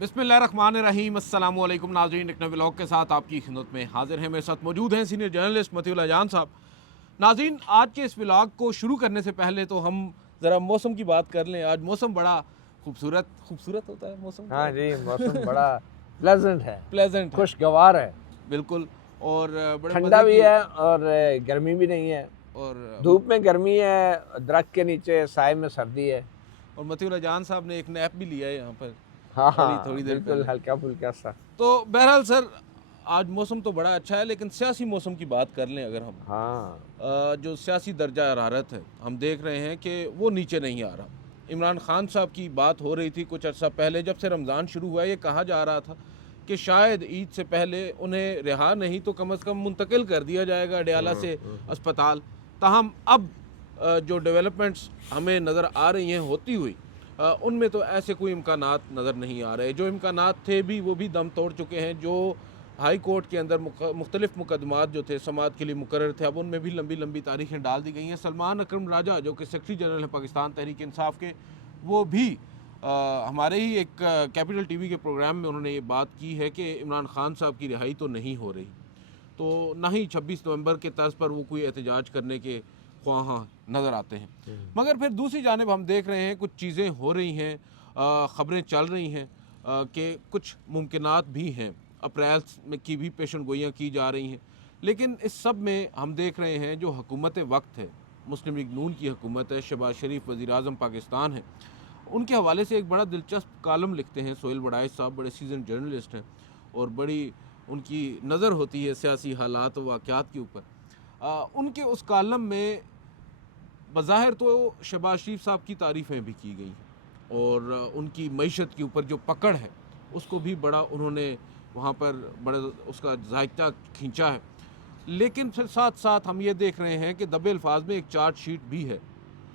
بسم اللہ الرحمن الرحیم۔ السلام علیکم ناظرین، ایک نئے ولاگ کے ساتھ آپ کی خدمت میں حاضر ہیں۔ میرے ساتھ موجود ہیں سینئر جرنلسٹ مطیع اللہ جان صاحب۔ ناظرین، آج کے اس ولاگ کو شروع کرنے سے پہلے تو ہم ذرا موسم کی بات کر لیں۔ آج موسم بڑا خوبصورت ہوتا ہے موسم۔ ہاں جی، موسم بڑا پلیزنٹ ہے، پلیزنٹ، خوشگوار ہے، بالکل، اور بڑے ٹھنڈا بھی ہے اور گرمی بھی نہیں ہے۔ اور دھوپ میں گرمی ہے، درخت کے نیچے سائے میں سردی ہے۔ اور مطیع اللہ جان صاحب نے ایک نیپ بھی لیا ہے یہاں پر ہاں تھوڑی دیر بالکل، پہلے۔ ہلکا پھلکا سا۔ تو بہرحال سر، آج موسم تو بڑا اچھا ہے، لیکن سیاسی موسم کی بات کر لیں اگر ہم، جو سیاسی درجہ حرارت ہے ہم دیکھ رہے ہیں کہ وہ نیچے نہیں آ رہا۔ عمران خان صاحب کی بات ہو رہی تھی کچھ عرصہ پہلے، جب سے رمضان شروع ہوا، یہ کہا جا رہا تھا کہ شاید عید سے پہلے انہیں رہا نہیں تو کم از کم منتقل کر دیا جائے گا اڈیالہ سے اسپتال۔ تاہم اب جو ڈیولپمنٹس ہمیں نظر آ رہی ہیں ہوتی ہوئی، ان میں تو ایسے کوئی امکانات نظر نہیں آ رہے۔ جو امکانات تھے بھی وہ بھی دم توڑ چکے ہیں۔ جو ہائی کورٹ کے اندر مختلف مقدمات جو تھے سماعت کے لیے مقرر تھے، اب ان میں بھی لمبی لمبی تاریخیں ڈال دی گئی ہیں۔ سلمان اکرم راجہ جو کہ سیکرٹری جنرل ہیں پاکستان تحریک انصاف کے، وہ بھی ہمارے ہی ایک کیپٹل ٹی وی کے پروگرام میں انہوں نے یہ بات کی ہے کہ عمران خان صاحب کی رہائی تو نہیں ہو رہی، تو نہ ہی 26 نومبر کے طرز پر وہ کوئی احتجاج کرنے کے خواہاں نظر آتے ہیں۔ مگر پھر دوسری جانب ہم دیکھ رہے ہیں کچھ چیزیں ہو رہی ہیں، خبریں چل رہی ہیں کہ کچھ ممکنات بھی ہیں، اپریل میں کی بھی پیشن گوئیاں کی جا رہی ہیں۔ لیکن اس سب میں ہم دیکھ رہے ہیں جو حکومت وقت ہے، مسلم لیگ نون کی حکومت ہے، شہباز شریف وزیر اعظم پاکستان ہے، ان کے حوالے سے ایک بڑا دلچسپ کالم لکھتے ہیں سہیل وڑائچ صاحب، بڑے سیزن جرنلسٹ ہیں اور بڑی ان کی نظر ہوتی ہے سیاسی حالات و واقعات کے اوپر۔ ان کے اس کالم میں بظاہر تو شہباز شریف صاحب کی تعریفیں بھی کی گئی ہیں اور ان کی معیشت کے اوپر جو پکڑ ہے اس کو بھی بڑا انہوں نے وہاں پر بڑا اس کا ذائقہ کھینچا ہے۔ لیکن پھر ساتھ ساتھ ہم یہ دیکھ رہے ہیں کہ دبے الفاظ میں ایک چارٹ شیٹ بھی ہے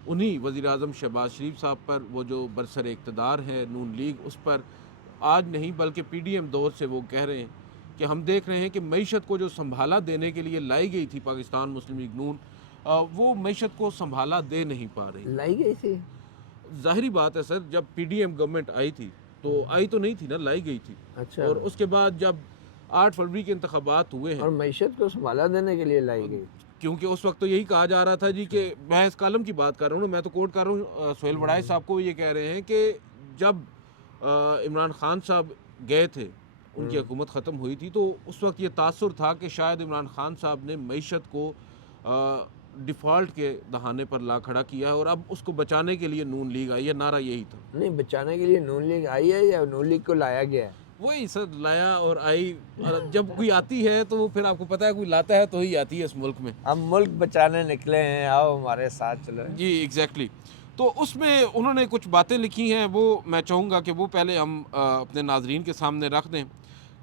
انہی وزیر اعظم شہباز شریف صاحب پر، وہ جو برسر اقتدار ہے نون لیگ، اس پر آج نہیں بلکہ پی ڈی ایم دور سے وہ کہہ رہے ہیں کہ ہم دیکھ رہے ہیں کہ معیشت کو جو سنبھالا دینے کے لیے لائی گئی تھی پاکستان مسلم لیگ نون، وہ معیشت کو سنبھالا دے نہیں پا رہی۔ لائی گئی تھی؟ ظاہری بات ہے سر، جب پی ڈی ایم گورنمنٹ آئی تھی تو آئی تو نہیں تھی نا، لائی گئی تھی۔ اچھا، اور اس کے بعد جب 8 فروری کے انتخابات ہوئے ہیں، اور معیشت کو سنبھالا دینے کے لیے لائی گئی؟ کیونکہ اس وقت تو یہی کہا جا رہا تھا جی کہ میں اس کالم کی بات کر رہا ہوں، میں تو کوٹ کر رہا ہوں، سہیل وڑائچ صاحب کو یہ کہہ رہے ہیں کہ جب عمران خان صاحب گئے تھے، ان کی حکومت ختم ہوئی تھی، تو اس وقت یہ تاثر تھا کہ شاید عمران خان صاحب نے معیشت کو ڈیفالٹ کے دہانے پر لا کھڑا کیا ہے اور اب اس کو بچانے کے لیے نون لیگ آئی ہے۔ نعرہ یہی تھا۔ نہیں، بچانے کے لیے نون لیگ آئی ہے یا نون لیگ کو لایا گیا ہے؟ وہی سر، لایا اور آئی، جب کوئی آتی ہے تو پھر آپ کو پتہ ہے کوئی لاتا ہے تو ہی آتی ہے اس ملک میں۔ ہم ملک بچانے نکلے ہیں، آؤ ہمارے ساتھ چلو۔ جی ایگزیکٹلی۔ تو اس میں انہوں نے کچھ باتیں لکھی ہیں، وہ میں چاہوں گا کہ وہ پہلے ہم اپنے ناظرین کے سامنے رکھ دیں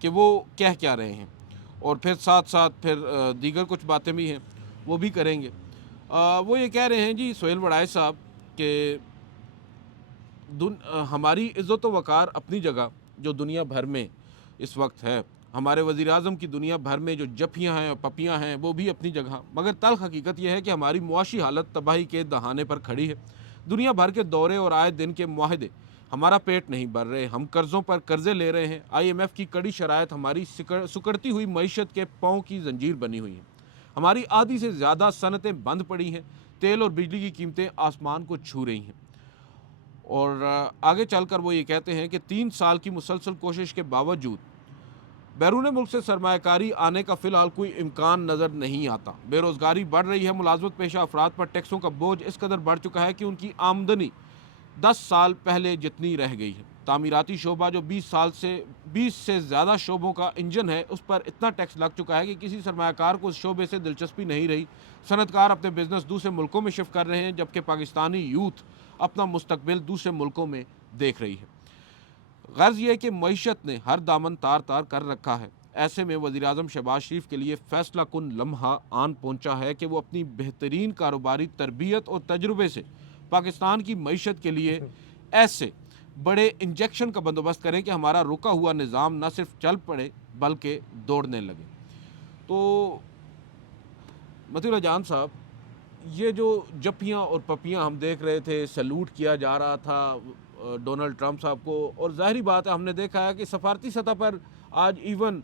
کہ وہ کہہ کیا رہے ہیں، اور پھر ساتھ ساتھ پھر دیگر کچھ باتیں بھی ہیں وہ بھی کریں گے۔ وہ یہ کہہ رہے ہیں جی سہیل وڑائچ صاحب کہ ہماری عزت و وقار اپنی جگہ جو دنیا بھر میں اس وقت ہے، ہمارے وزیر اعظم کی دنیا بھر میں جو جپیاں ہیں اور پپیاں ہیں وہ بھی اپنی جگہ، مگر تلخ حقیقت یہ ہے کہ ہماری معاشی حالت تباہی کے دہانے پر کھڑی ہے۔ دنیا بھر کے دورے اور آئے دن کے معاہدے ہمارا پیٹ نہیں بھر رہے، ہم قرضوں پر قرضے لے رہے ہیں، آئی ایم ایف کی کڑی شرائط ہماری سکڑتی ہوئی معیشت کے پاؤں کی زنجیر بنی ہوئی ہیں، ہماری آدھی سے زیادہ صنعتیں بند پڑی ہیں، تیل اور بجلی کی قیمتیں آسمان کو چھو رہی ہیں۔ اور آگے چل کر وہ یہ کہتے ہیں کہ 3 سال کی مسلسل کوشش کے باوجود بیرون ملک سے سرمایہ کاری آنے کا فی الحال کوئی امکان نظر نہیں آتا۔ بے روزگاری بڑھ رہی ہے، ملازمت پیشہ افراد پر ٹیکسوں کا بوجھ اس قدر بڑھ چکا ہے کہ ان کی آمدنی 10 سال پہلے جتنی رہ گئی ہے۔ تعمیراتی شعبہ جو 20 سے زیادہ شعبوں کا انجن ہے، اس پر اتنا ٹیکس لگ چکا ہے کہ کسی سرمایہ کار کو اس شعبے سے دلچسپی نہیں رہی۔ صنعت کار اپنے بزنس دوسرے ملکوں میں شفٹ کر رہے ہیں، جبکہ پاکستانی یوتھ اپنا مستقبل دوسرے ملکوں میں دیکھ رہی ہے۔ غرض یہ کہ معیشت نے ہر دامن تار تار کر رکھا ہے۔ ایسے میں وزیر اعظم شہباز شریف کے لیے فیصلہ کن لمحہ آن پہنچا ہے کہ وہ اپنی بہترین کاروباری تربیت اور تجربے سے پاکستان کی معیشت کے لیے ایسے بڑے انجیکشن کا بندوبست کریں کہ ہمارا رکا ہوا نظام نہ صرف چل پڑے بلکہ دوڑنے لگے۔ تو مطیع اللہ جان صاحب، یہ جو جپیاں اور پپیاں ہم دیکھ رہے تھے، سلوٹ کیا جا رہا تھا ڈونلڈ ٹرمپ صاحب کو. اور ظاہری بات ہے ہم نے دیکھا ہے کہ سفارتی سطح پر آج ایون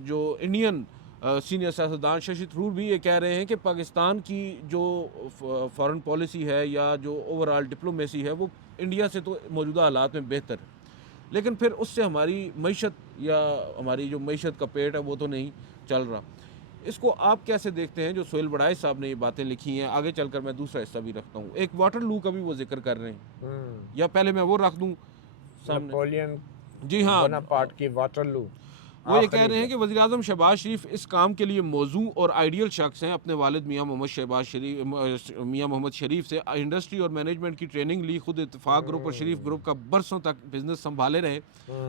جو انڈین سینئر سیاستدان ششی تھرور بھی یہ کہہ رہے ہیں کہ پاکستان کی جو فارن پالیسی ہے یا جو اوور آل ڈپلومیسی ہے وہ انڈیا سے تو موجودہ حالات میں بہتر ہے, لیکن پھر اس سے ہماری معیشت یا ہماری جو معیشت کا پیٹ ہے وہ تو نہیں چل رہا. اس کو آپ کیسے دیکھتے ہیں جو سہیل وڑائچ صاحب نے یہ باتیں لکھی ہیں؟ آگے چل کر میں دوسرا حصہ بھی رکھتا ہوں. ایک واٹر لو کا بھی وہ ذکر کر رہے ہیں, یا پہلے میں وہ رکھ دوں سامنے؟ نیپولین جی ہاں, بوناپارٹ کی واٹر لو. وہ یہ کہہ رہے ہیں کہ وزیر اعظم شہباز شریف اس کام کے لیے موزوں اور آئیڈیل شخص ہیں. اپنے والد میاں محمد شریف سے انڈسٹری اور مینجمنٹ کی ٹریننگ لی, خود اتفاق گروپ اور شریف گروپ کا برسوں تک بزنس سنبھالے رہے,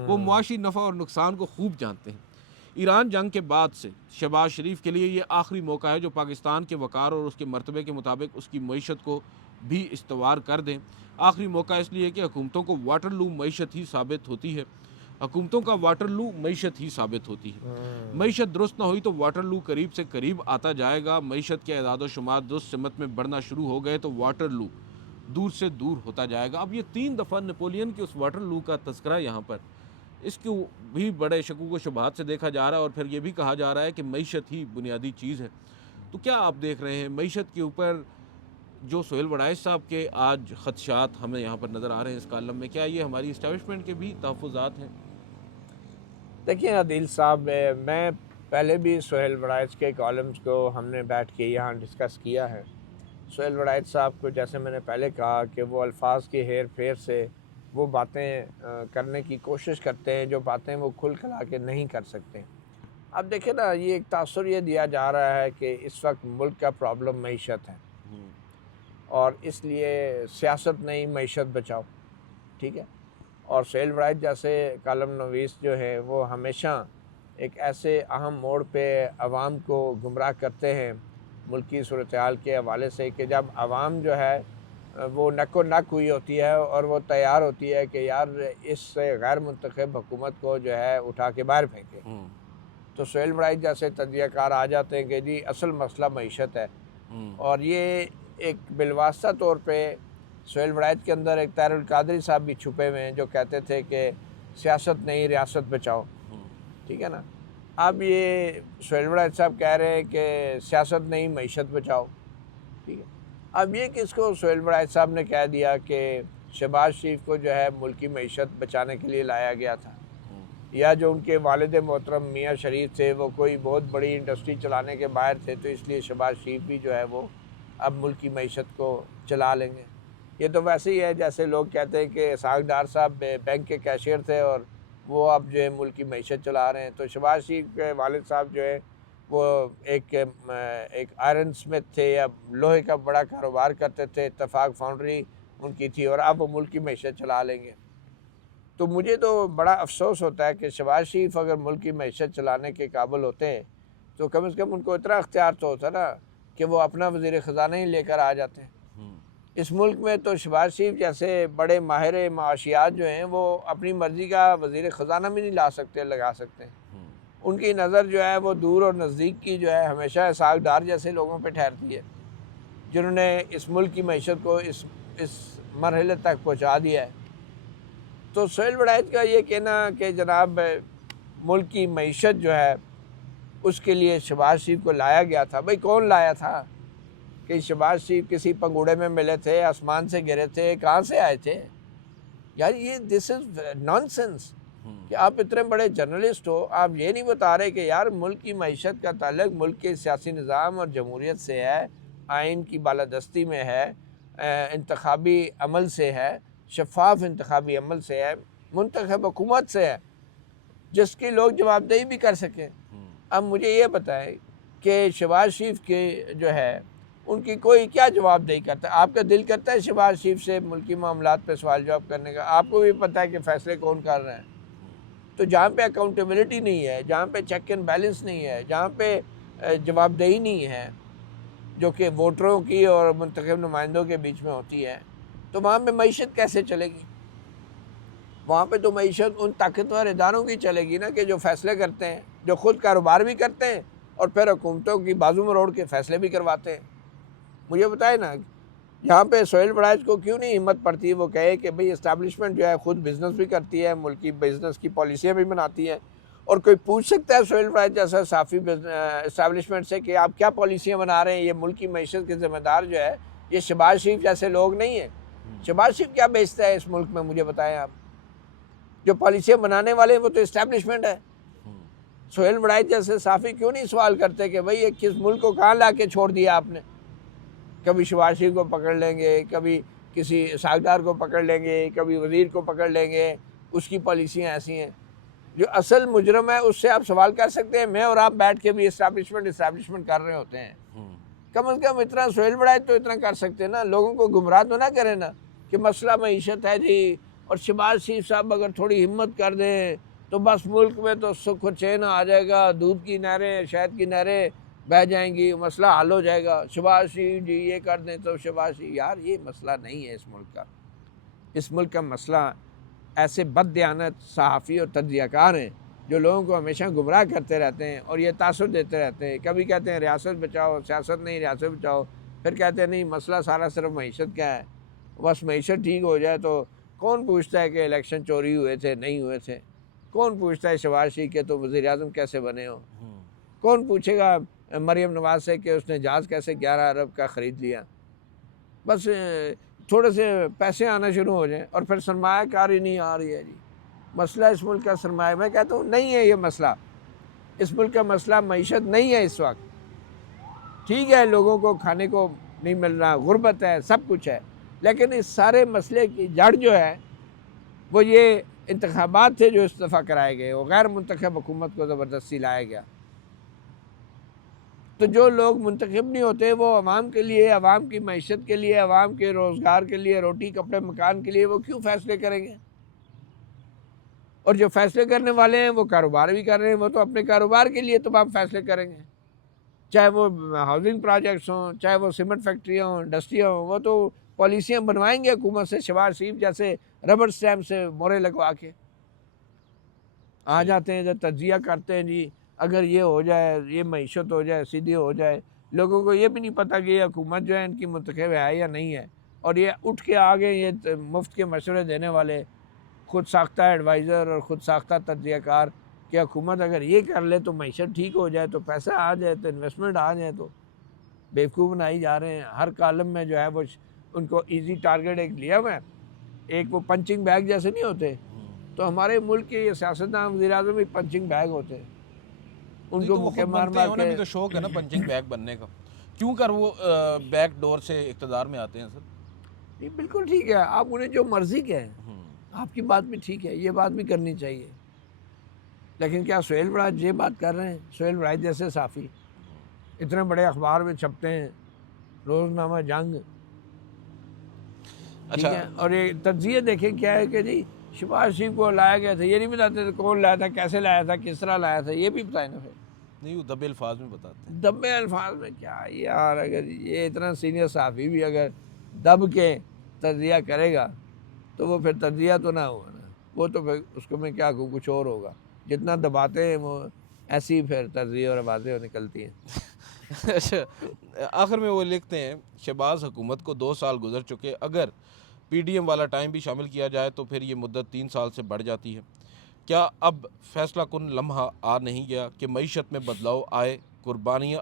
وہ معاشی نفع اور نقصان کو خوب جانتے ہیں. ایران جنگ کے بعد سے شہباز شریف کے لیے یہ آخری موقع ہے جو پاکستان کے وقار اور اس کے مرتبے کے مطابق اس کی معیشت کو بھی استوار کر دیں. آخری موقع اس لیے کہ حکومتوں کو واٹر لو معیشت ہی ثابت ہوتی ہے. حکومتوں کا واٹر لو معیشت ہی ثابت ہوتی ہے. معیشت درست نہ ہوئی تو واٹر لو قریب سے قریب آتا جائے گا. معیشت کے اعداد و شمار درست سمت میں بڑھنا شروع ہو گئے تو واٹر لو دور سے دور ہوتا جائے گا. اب یہ 3 دفعہ نیپولین کے اس واٹر لو کا تذکرہ یہاں پر, اس کو بھی بڑے شکوک و شبہات سے دیکھا جا رہا ہے, اور پھر یہ بھی کہا جا رہا ہے کہ معیشت ہی بنیادی چیز ہے. تو کیا آپ دیکھ رہے ہیں معیشت کے اوپر جو سہیل وڑائچ صاحب کے آج خدشات ہمیں یہاں پر نظر آ رہے ہیں اس کالم میں, کیا یہ ہماری اسٹیبلشمنٹ کے بھی تحفظات ہیں؟ دیکھیں عادل صاحب, میں پہلے بھی سہیل وڑائچ کے کالمز کو ہم نے بیٹھ کے یہاں ڈسکس کیا ہے. سہیل وڑائچ صاحب کو جیسے میں نے پہلے کہا کہ وہ الفاظ کی ہیر پھیر سے وہ باتیں کرنے کی کوشش کرتے ہیں جو باتیں وہ کھل کھلا کے نہیں کر سکتے. اب دیکھیں نا, یہ ایک تاثر یہ دیا جا رہا ہے کہ اس وقت ملک کا پرابلم معیشت ہے, اور اس لیے سیاست نہیں معیشت بچاؤ, ٹھیک ہے. اور سہیل وڑائچ جیسے کالم نویس جو ہے وہ ہمیشہ ایک ایسے اہم موڑ پہ عوام کو گمراہ کرتے ہیں ملکی صورتحال کے حوالے سے کہ جب عوام جو ہے وہ نک و نک ہوئی ہوتی ہے اور وہ تیار ہوتی ہے کہ یار اس سے غیر منتخب حکومت کو جو ہے اٹھا کے باہر پھینکے, تو سہیل وڑائچ جیسے تجزیہ کار آ جاتے ہیں کہ جی اصل مسئلہ معیشت ہے. اور یہ ایک بالواسطہ طور پہ سہیل وڑائچ کے اندر ایک طاہر القادری صاحب بھی چھپے ہوئے ہیں جو کہتے تھے کہ سیاست نہیں ریاست بچاؤ, ٹھیک ہے نا. اب یہ سہیل وڑائچ صاحب کہہ رہے ہیں کہ سیاست نہیں معیشت بچاؤ, ٹھیک ہے. اب یہ کس کو سہیل وڑائچ صاحب نے کہہ دیا کہ شہباز شریف کو جو ہے ملکی معیشت بچانے کے لیے لایا گیا تھا, یا جو ان کے والد محترم میاں شریف تھے وہ کوئی بہت بڑی انڈسٹری چلانے کے باہر تھے تو اس لیے شہباز شریف بھی جو ہے وہ اب ملکی معیشت کو چلا لیں گے. یہ تو ویسے ہی ہے جیسے لوگ کہتے ہیں کہ اسحاق ڈار صاحب بینک کے کیشیئر تھے اور وہ اب جو ہے ملکی معیشت چلا رہے ہیں. تو شہباز شریف کے والد صاحب جو ہے وہ ایک آئرن سمتھ تھے یا لوہے کا بڑا کاروبار کرتے تھے, اتفاق فاؤنڈری ان کی تھی, اور اب وہ ملکی معیشت چلا لیں گے. تو مجھے تو بڑا افسوس ہوتا ہے کہ شہباز شریف اگر ملک کی معیشت چلانے کے قابل ہوتے ہیں تو کم از کم ان کو اتنا اختیار تو ہوتا نا کہ وہ اپنا وزیر خزانہ ہی لے کر آ جاتے ہیں. اس ملک میں تو شہباز شریف جیسے بڑے ماہر معاشیات جو ہیں وہ اپنی مرضی کا وزیر خزانہ بھی نہیں لگا سکتے. ان کی نظر جو ہے وہ دور اور نزدیک کی جو ہے ہمیشہ اسحاق ڈار جیسے لوگوں پہ ٹھہرتی ہے جنہوں نے اس ملک کی معیشت کو اس مرحلے تک پہنچا دیا ہے. تو سہیل وڑائچ کا یہ کہنا کہ جناب ملک کی معیشت جو ہے اس کے لیے شہباز شریف کو لایا گیا تھا, بھئی کون لایا تھا؟ کہ شہباز شریف کسی پنگوڑے میں ملے تھے, آسمان سے گرے تھے, کہاں سے آئے تھے؟ یار یہ دس از نان سینس کہ آپ اتنے بڑے جرنلسٹ ہو, آپ یہ نہیں بتا رہے کہ یار ملک کی معیشت کا تعلق ملک کے سیاسی نظام اور جمہوریت سے ہے, آئین کی بالادستی میں ہے, انتخابی عمل سے ہے, شفاف انتخابی عمل سے ہے, منتخب حکومت سے ہے جس کی لوگ جواب دہی بھی کر سکیں. اب مجھے یہ بتائیں کہ شہباز شریف کے جو ہے ان کی کوئی کیا جواب دہی کرتا ہے؟ آپ کا دل کرتا ہے شہباز شریف سے ملکی معاملات پہ سوال جواب کرنے کا؟ آپ کو بھی پتہ ہے کہ فیصلے کون کر رہے ہیں. تو جہاں پہ اکاؤنٹیبلٹی نہیں ہے, جہاں پہ چیک اینڈ بیلنس نہیں ہے, جہاں پہ جواب دہی نہیں ہے جو کہ ووٹروں کی اور منتخب نمائندوں کے بیچ میں ہوتی ہے, تو وہاں پہ معیشت کیسے چلے گی؟ وہاں پہ تو معیشت ان طاقتور اداروں کی چلے گی نا کہ جو فیصلے کرتے ہیں, جو خود کاروبار بھی کرتے ہیں اور پھر حکومتوں کی بازو مروڑ کے فیصلے بھی کرواتے ہیں. مجھے بتائے نا, یہاں پہ سہیل وڑائچ کو کیوں نہیں ہمت پڑتی وہ کہے کہ بھئی اسٹیبلشمنٹ جو ہے خود بزنس بھی کرتی ہے، ملکی بزنس کی پالیسیاں بھی بناتی ہیں، اور کوئی پوچھ سکتا ہے سہیل وڑائچ جیسا صافی اسٹیبلشمنٹ سے کہ آپ کیا پالیسیاں بنا رہے ہیں؟ یہ ملک کی معیشت کے ذمہ دار جو ہے یہ شہباز شریف جیسے لوگ نہیں ہیں۔ شہباز شریف کیا بیچتا ہے اس ملک میں، مجھے بتائیں آپ؟ جو پالیسیاں بنانے والے ہیں وہ تو اسٹیبلشمنٹ ہے۔ سہیل وڑائچ جیسے صافی کیوں نہیں سوال کرتے کہ بھئی یہ کس ملک کو کہاں لا کے چھوڑ دیا آپ نے؟ کبھی شہباز شریف کو پکڑ لیں گے، کبھی کسی اسحاق کو پکڑ لیں گے، کبھی وزیر کو پکڑ لیں گے، اس کی پالیسیاں ایسی ہیں۔ جو اصل مجرم ہے اس سے آپ سوال کر سکتے ہیں، میں اور آپ بیٹھ کے بھی اسٹیبلشمنٹ کر رہے ہوتے ہیں۔ کم از کم اتنا سہیل وڑائچ تو اتنا کر سکتے ہیں نا، لوگوں کو گمراہ تو نہ کریں نا کہ مسئلہ معیشت ہے جی، اور شہباز شریف صاحب اگر تھوڑی ہمت کر دیں تو بس ملک میں تو سکھ و چین آ جائے گا، دودھ کی نہریں، شہد کی نہریں بہہ جائیں گی، مسئلہ حل ہو جائے گا، شہباز شریف جی یہ کر دیں تو شہباز شریف۔ یار یہ مسئلہ نہیں ہے اس ملک کا۔ اس ملک کا مسئلہ ایسے بد دیانت صحافی اور تجزیہ کار ہیں جو لوگوں کو ہمیشہ گمراہ کرتے رہتے ہیں اور یہ تاثر دیتے رہتے ہیں۔ کبھی کہتے ہیں ریاست بچاؤ، سیاست نہیں ریاست بچاؤ، پھر کہتے ہیں نہیں مسئلہ سارا صرف معیشت کا ہے، بس معیشت ٹھیک ہو جائے تو کون پوچھتا ہے کہ الیکشن چوری ہوئے تھے نہیں ہوئے تھے؟ کون پوچھتا ہے شہباز شریف کے تو وزیر اعظم کیسے بنے ہو؟ کون پوچھے گا مریم نواز سے کہ اس نے جہاز کیسے 11 ارب کا خرید لیا؟ بس تھوڑے سے پیسے آنا شروع ہو جائیں اور پھر سرمایہ کاری نہیں آ رہی ہے جی۔ مسئلہ اس ملک کا سرمایہ، میں کہتا ہوں نہیں ہے یہ مسئلہ، اس ملک کا مسئلہ معیشت نہیں ہے اس وقت۔ ٹھیک ہے لوگوں کو کھانے کو نہیں مل رہا، غربت ہے، سب کچھ ہے، لیکن اس سارے مسئلے کی جڑ جو ہے وہ یہ انتخابات تھے جو استعفیٰ کرائے گئے، وہ غیر منتخب حکومت کو زبردستی لایا گیا۔ تو جو لوگ منتخب نہیں ہوتے وہ عوام کے لیے، عوام کی معیشت کے لیے، عوام کے روزگار کے لیے، روٹی کپڑے مکان کے لیے وہ کیوں فیصلے کریں گے؟ اور جو فیصلے کرنے والے ہیں وہ کاروبار بھی کر رہے ہیں، وہ تو اپنے کاروبار کے لیے تمام فیصلے کریں گے، چاہے وہ ہاؤسنگ پروجیکٹس ہوں، چاہے وہ سیمنٹ فیکٹریاں ہوں، انڈسٹریاں ہوں، وہ تو پالیسیاں بنوائیں گے حکومت سے، شہباز شریف جیسے ربڑ اسٹیمپ سے مورے لگوا کے آ جاتے ہیں، جب تجزیہ کرتے ہیں جی اگر یہ ہو جائے، یہ معیشت ہو جائے، سیدھی ہو جائے۔ لوگوں کو یہ بھی نہیں پتہ کہ یہ حکومت جو ہے ان کی منتخب ہے یا نہیں ہے، اور یہ اٹھ کے آگے یہ مفت کے مشورے دینے والے خود ساختہ ایڈوائزر اور خود ساختہ تجزیہ کار کہ حکومت اگر یہ کر لے تو معیشت ٹھیک ہو جائے، تو پیسہ آ جائے، تو انویسٹمنٹ آ جائے، تو بیوقوف بنائی جا رہے ہیں۔ ہر کالم میں جو ہے وہ ان کو ایزی ٹارگٹ ایک لیا ہوا ہے، ایک وہ پنچنگ بیگ جیسے نہیں ہوتے، تو ہمارے ملک کے یہ سیاستدان وزیر اعظم بھی پنچنگ بیگ ہوتے ہیں، ان کو مکے مار مار کے۔ انہیں بھی تو شوق ہے نا پنچنگ بیگ بننے کا، کیوں کر وہ بیک ڈور سے اقتدار میں آتے ہیں سر؟ نہیں بالکل ٹھیک ہے، آپ انہیں جو مرضی کہیں، آپ کی بات بھی ٹھیک ہے، یہ بات بھی کرنی چاہیے، لیکن کیا سہیل وڑائچ یہ بات کر رہے ہیں؟ سہیل وڑائچ جیسے صحافی اتنے بڑے اخبار میں چھپتے ہیں، روزنامہ جنگ، ٹھیک ہے، اور یہ تجزیہ دیکھیں کیا ہے کہ جی شہباز شریف کو لایا گیا تھا، یہ نہیں بتاتے تھے کون لایا تھا، کیسے لایا تھا، کس طرح لایا تھا، یہ بھی بتائیں نا۔ پھر نہیں وہ دبے الفاظ میں بتاتے ہیں۔ دبے الفاظ میں کیا یار، اگر یہ اتنا سینئر صحافی بھی اگر دب کے تجزیہ کرے گا تو وہ پھر تجزیہ تو نہ ہوگا نا، وہ تو پھر اس کو میں کیا کہوں، کچھ اور ہوگا۔ جتنا دباتے ہیں وہ ایسی پھر تجزیہ اور باتیں نکلتی ہیں۔ اچھا آخر میں وہ لکھتے ہیں شہباز حکومت کو 2 سال گزر چکے، اگر پی ڈی ایم والا ٹائم بھی شامل کیا جائے تو پھر یہ مدت 3 سال سے بڑھ جاتی ہے۔ کیا اب فیصلہ کن لمحہ آ نہیں گیا کہ معیشت میں بدلاؤ آئے؟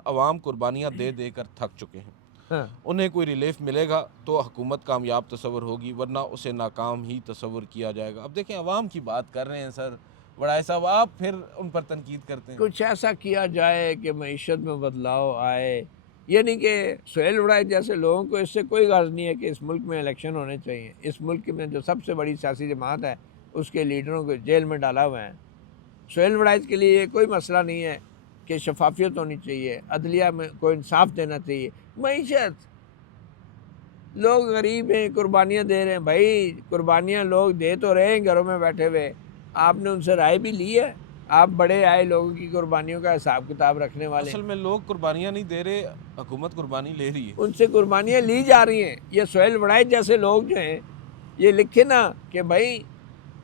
عوام قربانیاں دے دے کر تھک چکے ہیں، انہیں کوئی ریلیف ملے گا تو حکومت کامیاب تصور ہوگی، ورنہ اسے ناکام ہی تصور کیا جائے گا۔ اب دیکھیں عوام کی بات کر رہے ہیں سر وڑائچ صاحب، آپ پھر ان پر تنقید کرتے ہیں۔ کچھ ایسا کیا جائے کہ معیشت میں بدلاؤ آئے، یہ نہیں کہ سہیل وڑائچ جیسے لوگوں کو اس سے کوئی غرض نہیں ہے کہ اس ملک میں الیکشن ہونے چاہیے۔ اس ملک میں جو سب سے بڑی سیاسی جماعت ہے اس کے لیڈروں کو جیل میں ڈالا ہوا ہے۔ سہیل وڑائچ کے لیے یہ کوئی مسئلہ نہیں ہے کہ شفافیت ہونی چاہیے، عدلیہ میں کوئی انصاف دینا چاہیے۔ معیشت، لوگ غریب ہیں، قربانیاں دے رہے ہیں، بھائی قربانیاں لوگ دے تو رہے ہیں گھروں میں بیٹھے ہوئے، آپ نے ان سے رائے بھی لی ہے؟ آپ بڑے آئے لوگوں کی قربانیوں کا حساب کتاب رکھنے والے۔ اصل میں لوگ قربانیاں نہیں دے رہے، حکومت قربانی لے رہی ہے، ان سے قربانیاں لی جا رہی ہیں۔ یہ سہیل وڑائچ جیسے لوگ جو ہیں یہ لکھے نا کہ بھائی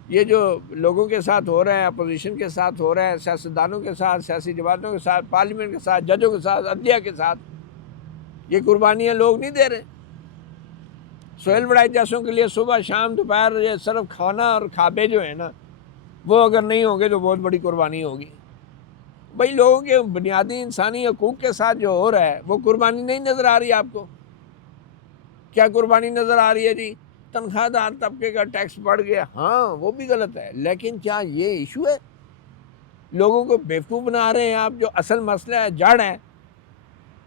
یہ جو لوگوں کے ساتھ ہو رہا ہے، اپوزیشن کے ساتھ ہو رہا ہے، سیاستدانوں کے ساتھ، سیاسی جماعتوں کے ساتھ، پارلیمنٹ کے ساتھ، ججوں کے ساتھ، عدلیہ کے ساتھ، یہ قربانیاں لوگ نہیں دے رہے۔ سہیل وڑائچ جیسوں کے لیے صبح شام دوپہر یہ صرف کھانا اور کھابے جو ہیں نا وہ اگر نہیں ہوں گے تو بہت بڑی قربانی ہوگی. بھائی لوگوں کے بنیادی انسانی حقوق کے ساتھ جو ہو رہا ہے وہ قربانی نہیں نظر آ رہی آپ کو؟ کیا قربانی نظر آ رہی ہے جی؟ تنخواہ دار طبقے کا ٹیکس بڑھ گیا، ہاں وہ بھی غلط ہے، لیکن کیا یہ ایشو ہے؟ لوگوں کو بیوقوف بنا رہے ہیں آپ. جو اصل مسئلہ ہے، جڑ ہے،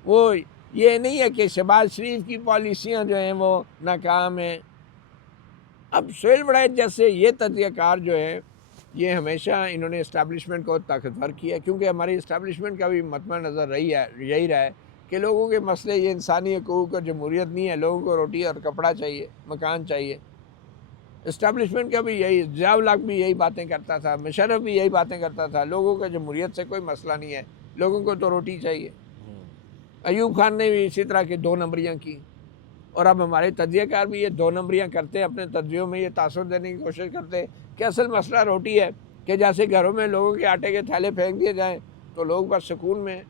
وہ یہ نہیں ہے کہ شہباز شریف کی پالیسیاں جو ہیں وہ ناکام ہیں. اب سہیل وڑائچ جیسے یہ تجزیہ کار جو ہے یہ ہمیشہ انہوں نے اسٹیبلشمنٹ کو طاقتور کیا، کیونکہ ہماری اسٹیبلشمنٹ کا بھی مطمع نظر یہی رہا ہے کہ لوگوں کے مسئلے یہ انسانی حقوق اور جمہوریت نہیں ہے، لوگوں کو روٹی اور کپڑا چاہیے، مکان چاہیے. اسٹیبلشمنٹ کا بھی یہی، ضیاء الحق بھی یہی باتیں کرتا تھا، مشرف بھی یہی باتیں کرتا تھا، لوگوں کا جمہوریت سے کوئی مسئلہ نہیں ہے، لوگوں کو تو روٹی چاہیے. ایوب خان نے بھی اسی طرح کی 2 نمبریاں کی. اور اب ہمارے تجزیہ کار بھی یہ 2 نمبریاں کرتے ہیں، اپنے تجزیوں میں یہ تاثر دینے کی کوشش کرتے ہیں کہ اصل مسئلہ روٹی ہے، کہ جیسے گھروں میں لوگوں کے آٹے کے تھیلے پھینک دیے جائیں تو لوگ بس سکون میں،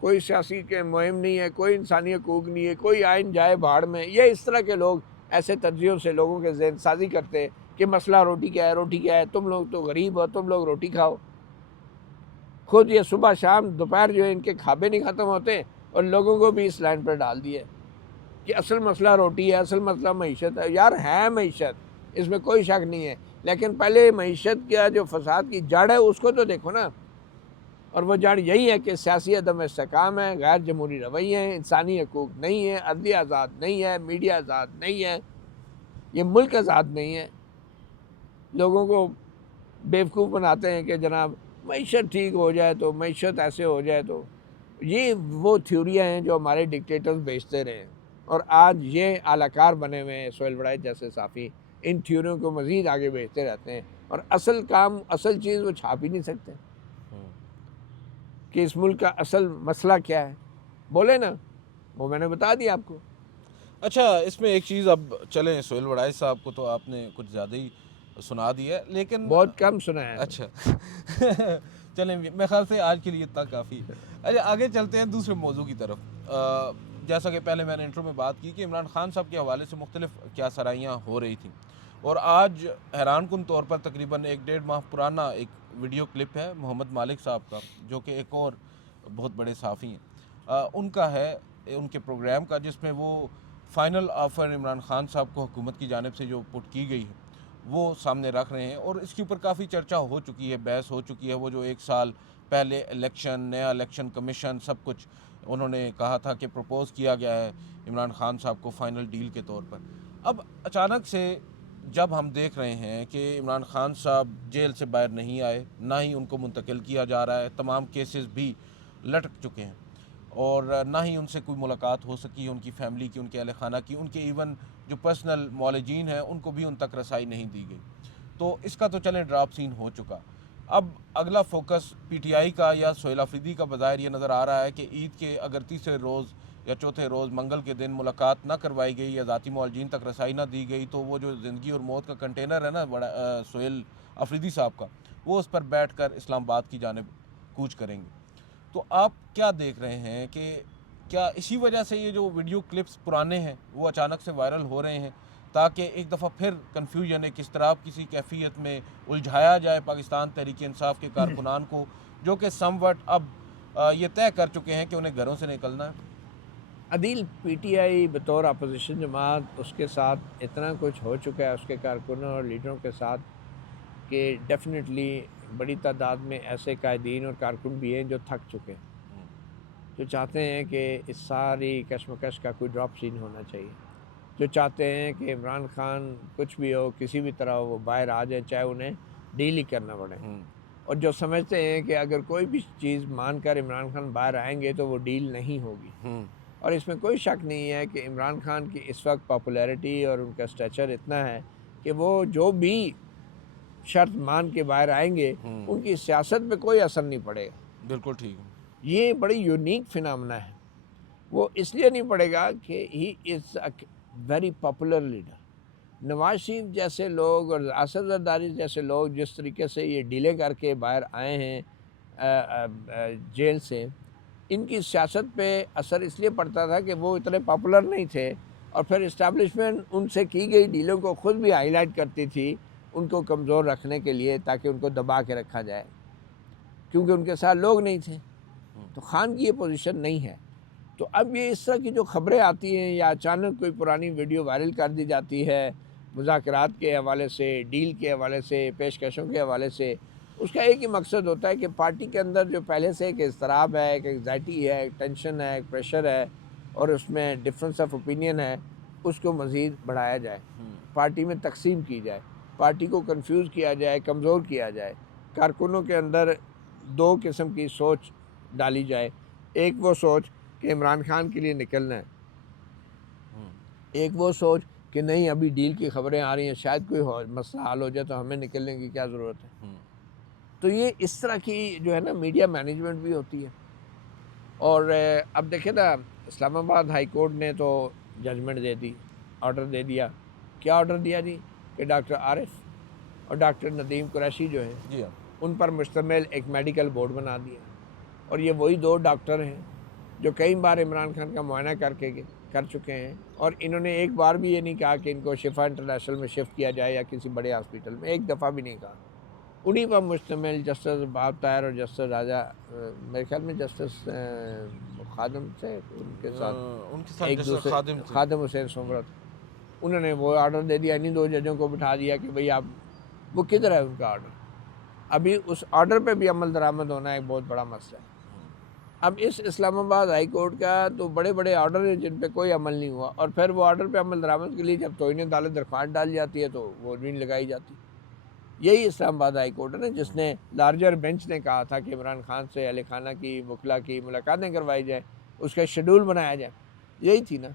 کوئی سیاسی کے مہم نہیں ہے، کوئی انسانی حقوق نہیں ہے، کوئی آئین جائے بھاڑ میں. یہ اس طرح کے لوگ ایسے تجزیوں سے لوگوں کے ذہن سازی کرتے ہیں کہ مسئلہ روٹی کیا ہے، روٹی کیا ہے، تم لوگ تو غریب ہو، تم لوگ روٹی کھاؤ. خود یہ صبح شام دوپہر جو ہے ان کے کھابے نہیں ختم ہوتے اور لوگوں کو بھی اس لائن پر ڈال دیا کہ اصل مسئلہ روٹی ہے، اصل مسئلہ معیشت ہے. یار ہے معیشت، اس میں کوئی شک نہیں ہے، لیکن پہلے معیشت کا جو فساد کی جڑ ہے اس کو تو دیکھو نا. اور وہ جڑ یہی ہے کہ سیاسی عدم استحکام ہے، غیر جمہوری رویے ہیں، انسانی حقوق نہیں ہے، عدلیہ آزاد نہیں ہے، میڈیا آزاد نہیں ہے، یہ ملک آزاد نہیں ہے. لوگوں کو بیوقوف بناتے ہیں کہ جناب معیشت ٹھیک ہو جائے تو، معیشت ایسے ہو جائے تو. یہ وہ تھیوریاں ہیں جو ہمارے ڈکٹیٹرز بیچتے رہے ہیں، اور آج یہ اعلی کار بنے ہوئے ہیں سہیل وڑائچ جیسے صحافی ان تھیوریوں کو مزید آگے بیچتے رہتے ہیں، اور اصل کام، اصل چیز وہ چھاپ ہی نہیں سکتے کہ اس ملک کا اصل مسئلہ کیا ہے. بولے نا، وہ میں نے بتا دیا آپ کو. اچھا، اس میں ایک چیز، اب چلیں سہیل وڑائچ صاحب کو تو آپ نے کچھ زیادہ ہی سنا دیا ہے، لیکن بہت کم سنا ہے. اچھا چلیں، میرے خیال سے آج کے لیے اتنا کافی. اچھا، آگے چلتے ہیں دوسرے موضوع کی طرف. جیسا کہ پہلے میں نے انٹرو میں بات کی کہ عمران خان صاحب کے حوالے سے مختلف کیا سرائیاں ہو رہی تھیں، اور آج حیران کن طور پر تقریباً 1-1.5 ماہ پرانا ایک ویڈیو کلپ ہے محمد مالک صاحب کا، جو کہ ایک اور بہت بڑے صحافی ہیں، ان کا ہے، ان کے پروگرام کا، جس میں وہ فائنل آفر عمران خان صاحب کو حکومت کی جانب سے جو پٹ کی گئی ہے وہ سامنے رکھ رہے ہیں. اور اس کے اوپر کافی چرچا ہو چکی ہے، بحث ہو چکی ہے. وہ جو 1 سال پہلے الیکشن، نیا الیکشن کمیشن، سب کچھ انہوں نے کہا تھا کہ پروپوز کیا گیا ہے عمران خان صاحب کو فائنل ڈیل کے طور پر. اب اچانک سے جب ہم دیکھ رہے ہیں کہ عمران خان صاحب جیل سے باہر نہیں آئے، نہ ہی ان کو منتقل کیا جا رہا ہے، تمام کیسز بھی لٹک چکے ہیں، اور نہ ہی ان سے کوئی ملاقات ہو سکی، ان کی فیملی کی، ان کے اہل خانہ کی، ان کے ایون جو پرسنل معالجین ہیں ان کو بھی ان تک رسائی نہیں دی گئی. تو اس کا تو چلیں ڈراپ سین ہو چکا. اب اگلا فوکس پی ٹی آئی کا یا سہیل آفریدی کا بظاہر یہ نظر آ رہا ہے کہ عید کے اگر تیسرے روز یا چوتھے روز منگل کے دن ملاقات نہ کروائی گئی یا ذاتی معالجین تک رسائی نہ دی گئی تو وہ جو زندگی اور موت کا کنٹینر ہے نا سہیل آفریدی صاحب کا، وہ اس پر بیٹھ کر اسلام آباد کی جانب کوچ کریں گے. تو آپ کیا دیکھ رہے ہیں کہ کیا اسی وجہ سے یہ جو ویڈیو کلپس پرانے ہیں وہ اچانک سے وائرل ہو رہے ہیں تاکہ ایک دفعہ پھر کنفیوژن ایک اضطراب کسی کیفیت میں الجھایا جائے پاکستان تحریک انصاف کے کارکنان کو، جو کہ سم وٹ اب یہ طے کر چکے ہیں کہ انہیں گھروں سے نکلنا ہے؟ عدیل، پی ٹی آئی بطور اپوزیشن جماعت، اس کے ساتھ اتنا کچھ ہو چکا ہے اس کے کارکنوں اور لیڈروں کے ساتھ کہ ڈیفینیٹلی بڑی تعداد میں ایسے قائدین اور کارکن بھی ہیں جو تھک چکے ہیں، جو چاہتے ہیں کہ اس ساری کشمکش کا کوئی ڈراپ سین ہونا چاہیے، جو چاہتے ہیں کہ عمران خان کچھ بھی ہو، کسی بھی طرح وہ باہر آ جائے، چاہے انہیں ڈیل ہی کرنا پڑے، اور جو سمجھتے ہیں کہ اگر کوئی بھی چیز مان کر عمران خان باہر آئیں گے تو وہ ڈیل نہیں ہوگی. اور اس میں کوئی شک نہیں ہے کہ عمران خان کی اس وقت پاپولیرٹی اور ان کا اسٹیچر اتنا ہے کہ وہ جو بھی شرط مان کے باہر آئیں گے ان کی سیاست پہ کوئی اثر نہیں پڑے گا. بالکل ٹھیک. یہ بڑی یونیک فنامنا ہے. وہ اس لیے نہیں پڑے گا کہ ہی از a very popular leader. Nawaz Sharif جیسے لوگ اور اسد زرداری جیسے لوگ جس طریقے سے یہ ڈیلے کر کے باہر آئے ہیں جیل سے، ان کی سیاست پہ اثر اس لیے پڑتا تھا کہ وہ اتنے پاپولر نہیں تھے اور پھر اسٹیبلشمنٹ ان سے کی گئی ڈیلوں کو خود بھی ہائی لائٹ کرتی تھی ان کو کمزور رکھنے کے لیے، تاکہ ان کو دبا کے رکھا جائے، کیونکہ ان کے ساتھ لوگ نہیں تھے۔ تو خان کی یہ پوزیشن نہیں ہے۔ تو اب یہ اس طرح کی جو خبریں آتی ہیں یا اچانک کوئی پرانی ویڈیو وائرل کر دی جاتی ہے مذاکرات کے حوالے سے، ڈیل کے حوالے سے، پیشکشوں کے حوالے سے، اس کا ایک ہی مقصد ہوتا ہے کہ پارٹی کے اندر جو پہلے سے ایک اضطراب ہے، ایک انگزائٹی ہے، ایک ٹینشن ہے، ایک پریشر ہے، اور اس میں ڈفرینس آف اوپینین ہے، اس کو مزید بڑھایا جائے، پارٹی میں تقسیم کی جائے، پارٹی کو کنفیوز کیا جائے، کمزور کیا جائے، کارکنوں کے اندر دو قسم کی سوچ ڈالی جائے۔ ایک وہ سوچ کہ عمران خان کے لیے نکلنا ہے، ایک وہ سوچ کہ نہیں ابھی ڈیل کی خبریں آ رہی ہیں، شاید کوئی مسئلہ حل ہو جائے تو ہمیں نکلنے کی کیا ضرورت ہے۔ تو یہ اس طرح کی جو ہے نا میڈیا مینجمنٹ بھی ہوتی ہے۔ اور اب دیکھیں نا، اسلام آباد ہائی کورٹ نے تو ججمنٹ دے دی، آرڈر دے دیا۔ کیا آرڈر دیا جی؟ کہ ڈاکٹر عارف اور ڈاکٹر ندیم قریشی جو ہیں ان پر مشتمل ایک میڈیکل بورڈ بنا دیا، اور یہ وہی دو ڈاکٹر ہیں جو کئی بار عمران خان کا معائنہ کر چکے ہیں، اور انہوں نے ایک بار بھی یہ نہیں کہا کہ ان کو شفا انٹرنیشنل میں شفٹ کیا جائے یا کسی بڑے ہاسپٹل میں، ایک دفعہ بھی نہیں کہا۔ انہی پر مشتمل جسٹس باب طاہر اور جسٹس راجہ، میرے خیال میں جسٹس خادم سے ان کے ساتھ ایک دوسرے خادم حسین سمرت، انہوں نے وہ آرڈر دے دیا، انہی دو ججوں کو بٹھا دیا کہ بھئی آپ، وہ کدھر ہے ان کا آرڈر؟ ابھی اس آرڈر پہ بھی عمل درآمد ہونا ایک بہت بڑا مسئلہ ہے۔ اب اس اسلام آباد ہائی کورٹ کا تو بڑے بڑے آرڈر ہیں جن پہ کوئی عمل نہیں ہوا، اور پھر وہ آرڈر پہ عمل درآمد کے لیے جب توہین عدالت درخواست ڈال جاتی ہے تو وہ نہیں لگائی جاتی۔ یہی اسلام آباد ہائی کورٹ ہے نا جس نے لارجر بینچ نے کہا تھا کہ عمران خان سے اہل خانہ کی وکلا کی ملاقاتیں کروائی جائیں، اس کا شیڈول بنایا جائے، یہی تھی نا۔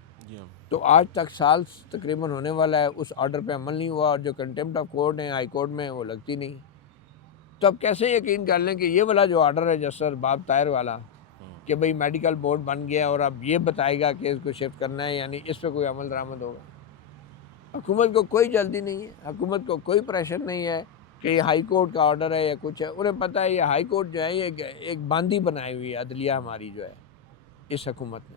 تو آج تک سال تقریباً ہونے والا ہے، اس آرڈر پہ عمل نہیں ہوا، اور جو کنٹیمپٹ آف کورٹ ہے ہائی کورٹ میں وہ لگتی نہیں۔ تو اب کیسے یقین کر لیں کہ یہ والا جو آرڈر ہے جسٹس باب طاہر والا کہ بھئی میڈیکل بورڈ بن گیا اور اب یہ بتائے گا کہ اس کو شفٹ کرنا ہے، یعنی اس پہ کوئی عمل درآمد ہوگا؟ حکومت کو کوئی جلدی نہیں ہے، حکومت کو کوئی پریشر نہیں ہے کہ یہ ہائی کورٹ کا آرڈر ہے یا کچھ ہے، انہیں پتہ ہے یہ ہائی کورٹ جو ہے یہ ایک باندھی بنائی ہوئی ہے عدلیہ ہماری جو ہے اس حکومت نے۔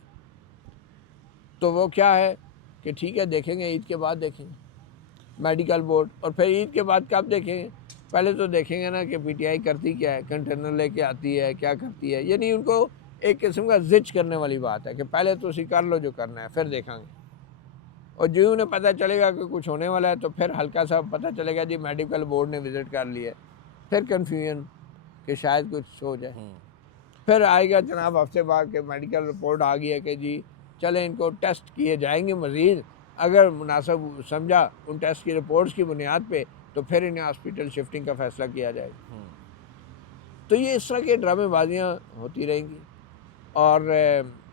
تو وہ کیا ہے کہ ٹھیک ہے دیکھیں گے، عید کے بعد دیکھیں گے میڈیکل بورڈ، اور پھر عید کے بعد کب دیکھیں گے؟ پہلے تو دیکھیں گے نا کہ پی ٹی آئی کرتی کیا ہے، کنٹینر لے کے آتی ہے، کیا کرتی ہے، یعنی ان کو ایک قسم کا زچ کرنے والی بات ہے کہ پہلے تو اسی کر لو جو کرنا ہے، پھر دیکھیں گے۔ اور جو انہیں پتہ چلے گا کہ کچھ ہونے والا ہے تو پھر ہلکا سا پتہ چلے گا جی میڈیکل بورڈ نے وزٹ کر لیا ہے، پھر کنفیوژن کہ شاید کچھ ہو جائے، پھر آئے گا جناب ہفتے بعد کہ میڈیکل رپورٹ آ گئی ہے کہ جی چلیں ان کو ٹیسٹ کیے جائیں گے مزید، اگر مناسب سمجھا ان ٹیسٹ کی رپورٹس کی بنیاد پہ تو پھر انہیں ہاسپٹل شفٹنگ کا فیصلہ کیا جائے گا۔ تو یہ اس طرح کے ڈرامے بازیاں ہوتی رہیں گی، اور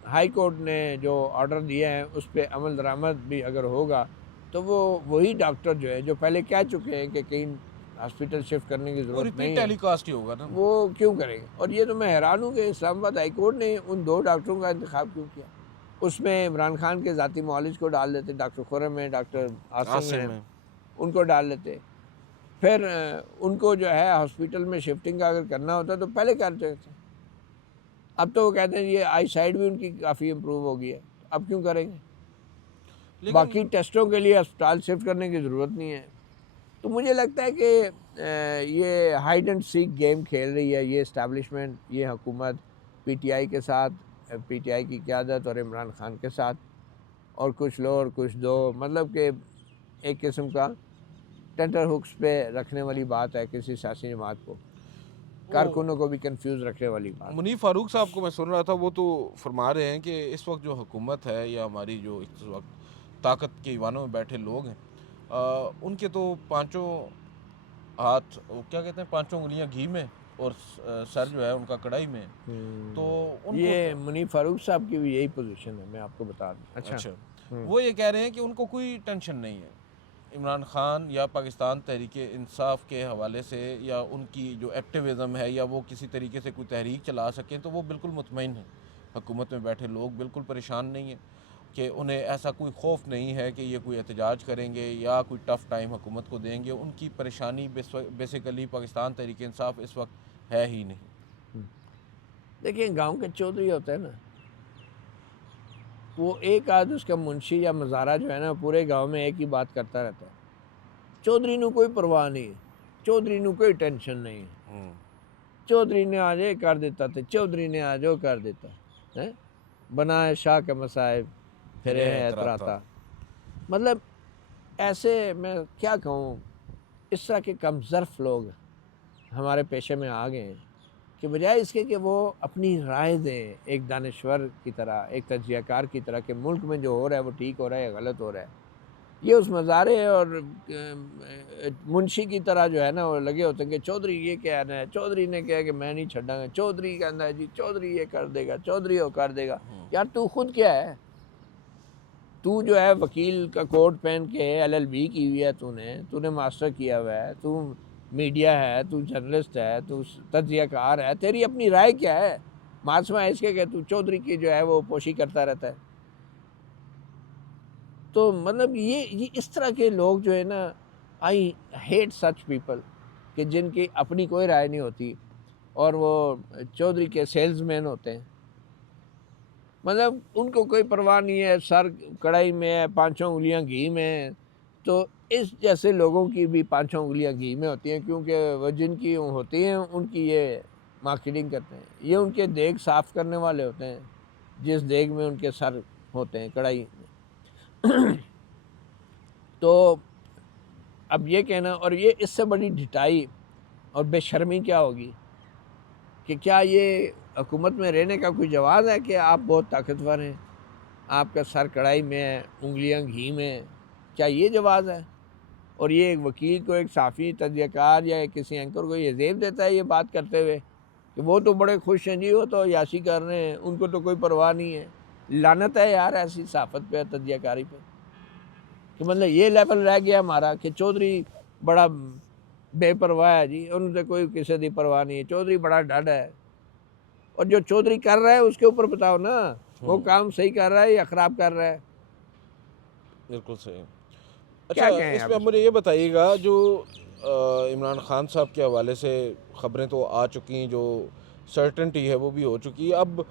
ہائی کورٹ نے جو آرڈر دیا ہے اس پہ عمل درآمد بھی اگر ہوگا تو وہ وہی ڈاکٹر جو ہے جو پہلے کہہ چکے ہیں کہ کہیں ہاسپٹل شفٹ کرنے کی ضرورت نہیں ہے، ٹیلی کاسٹ ہی ہوگا نا، وہ کیوں کریں گے؟ اور یہ تو میں حیران ہوں کہ اسلام آباد ہائی کورٹ نے ان دو ڈاکٹروں کا انتخاب کیوں کیا؟ اس میں عمران خان کے ذاتی معالج کو ڈال دیتے، ڈاکٹر خرم ہیں، ڈاکٹر عاصم ہیں، ان کو ڈال لیتے، پھر ان کو جو ہے ہاسپٹل میں شفٹنگ کا اگر کرنا ہوتا تو پہلے کرتے تھے۔ اب تو وہ کہتے ہیں یہ آئی سائڈ بھی ان کی کافی امپروو ہو گئی ہے، اب کیوں کریں گے؟ باقی ٹیسٹوں کے لیے اسپتال شفٹ کرنے کی ضرورت نہیں ہے۔ تو مجھے لگتا ہے کہ یہ ہائیڈ اینڈ سیک گیم کھیل رہی ہے یہ اسٹیبلشمنٹ، یہ حکومت پی ٹی آئی کے ساتھ، پی ٹی آئی کی قیادت اور عمران خان کے ساتھ، اور کچھ لو اور کچھ دو، مطلب کہ ایک قسم کا ٹینٹر ہکس پہ رکھنے والی بات ہے کسی سیاسی جماعت کو، کارکنوں کو بھی کنفیوز رکھنے والی بات۔ منیف فاروق صاحب کو میں سن رہا تھا، وہ تو فرما رہے ہیں کہ اس وقت جو حکومت ہے یا ہماری جو اس وقت طاقت کے ایوانوں میں بیٹھے لوگ ہیں، ان کے تو پانچوں ہاتھ کیا کہتے ہیں، پانچوں انگلیاں گھی میں اور سر جو ہے ان کا کڑائی میں، تو ان یہ منیف فاروق صاحب کی بھی یہی پوزیشن ہے، میں آپ کو بتا دوں۔ اچھا، وہ یہ کہہ رہے ہیں کہ ان کو کوئی ٹینشن نہیں ہے عمران خان یا پاکستان تحریک انصاف کے حوالے سے، یا ان کی جو ایکٹیویزم ہے یا وہ کسی طریقے سے کوئی تحریک چلا سکیں، تو وہ بالکل مطمئن ہیں۔ حکومت میں بیٹھے لوگ بالکل پریشان نہیں ہیں، کہ انہیں ایسا کوئی خوف نہیں ہے کہ یہ کوئی احتجاج کریں گے یا کوئی ٹف ٹائم حکومت کو دیں گے۔ ان کی پریشانی بیسیکلی پاکستان تحریک انصاف اس وقت ہے ہی نہیں۔ دیکھیں گاؤں کے چودھری ہوتا ہے نا، وہ ایک آدھ اس کا منشی یا مزارہ جو ہے نا پورے گاؤں میں ایک ہی بات کرتا رہتا ہے، چودھری نو کوئی پرواہ نہیں، چودھری نو کوئی ٹینشن نہیں، چودھری نے آج یہ کر دیتا تھا، چودھری نے آج وہ کر دیتا ہے، بنا ہے شاہ کے مصائب پھرے ہیں اتراتا۔ مطلب ایسے میں کیا کہوں، اس طرح کے کم ظرف لوگ ہمارے پیشے میں آ گئے ہیں کہ بجائے اس کے کہ وہ اپنی رائے دیں ایک دانشور کی طرح، ایک تجزیہ کار کی طرح کہ ملک میں جو ہو رہا ہے وہ ٹھیک ہو رہا ہے یا غلط ہو رہا ہے، یہ اس مزارے اور منشی کی طرح جو ہے نا وہ لگے ہوتے ہیں کہ چودھری یہ کہنا ہے، چودھری نے کہا کہ میں نہیں چھڈاں گا، چودھری کہنا ہے جی چودھری یہ کر دے گا، چودھری وہ کر دے گا۔ یار تو خود کیا ہے؟ تو جو ہے وکیل کا کوٹ پہن کے LLB کی ہوئی ہے، تو نے ماسٹر کیا ہوا ہے، تو میڈیا ہے، تو جرنلسٹ ہے، تو تجزیہ کار ہے، تیری اپنی رائے کیا ہے؟ ماسما اس کے کہ تو چودھری کی جو ہے وہ پوشی کرتا رہتا ہے۔ تو مطلب یہ اس طرح کے لوگ جو ہے نا، آئی ہیٹ سچ پیپل کہ جن کی اپنی کوئی رائے نہیں ہوتی اور وہ چودھری کے سیلز مین ہوتے ہیں۔ مطلب ان کو کوئی پرواہ نہیں ہے، سر کڑھائی میں ہے، پانچوں انگلیاں گھی میں ہیں، تو اس جیسے لوگوں کی بھی پانچوں انگلیاں گھی میں ہوتی ہیں، کیونکہ وہ جن کی ہوتی ہیں ان کی یہ مارکیٹنگ کرتے ہیں، یہ ان کے دیگ صاف کرنے والے ہوتے ہیں، جس دیگ میں ان کے سر ہوتے ہیں کڑھائی میں۔ تو اب یہ کہنا، اور یہ اس سے بڑی ڈھٹائی اور بے شرمی کیا ہوگی کہ کیا یہ حکومت میں رہنے کا کوئی جواز ہے کہ آپ بہت طاقتور ہیں، آپ کا سر کڑھائی میں ہے، انگلیاں گھی میں ہیں، کیا یہ جواز ہے؟ اور یہ ایک وکیل کو، ایک صحافی، تجزیہ کار یا کسی اینکر کو یہ زیب دیتا ہے یہ بات کرتے ہوئے کہ وہ تو بڑے خوش ہیں جی، وہ تو عیاشی کر رہے ہیں، ان کو تو کوئی پرواہ نہیں ہے۔ لعنت ہے یار ایسی صحافت پہ، تجزیہ کاری پہ، کہ مطلب یہ لیول رہ گیا ہمارا کہ چودھری بڑا بے پرواہ ہے جی، ان سے کوئی کسی دی پرواہ نہیں ہے، چودھری بڑا ڈڈ ہے۔ اور جو چودھری کر رہا ہے اس کے اوپر بتاؤ نا، وہ کام صحیح کر رہا ہے یا خراب کر رہا ہے؟ بالکل صحیح۔ اچھا، کیا کہیں اس آپ میں اب مجھے یہ بتائیے گا، جو عمران خان صاحب کے حوالے سے خبریں تو آ چکی ہیں، جو سرٹنٹی ہے وہ بھی ہو چکی ہے، اب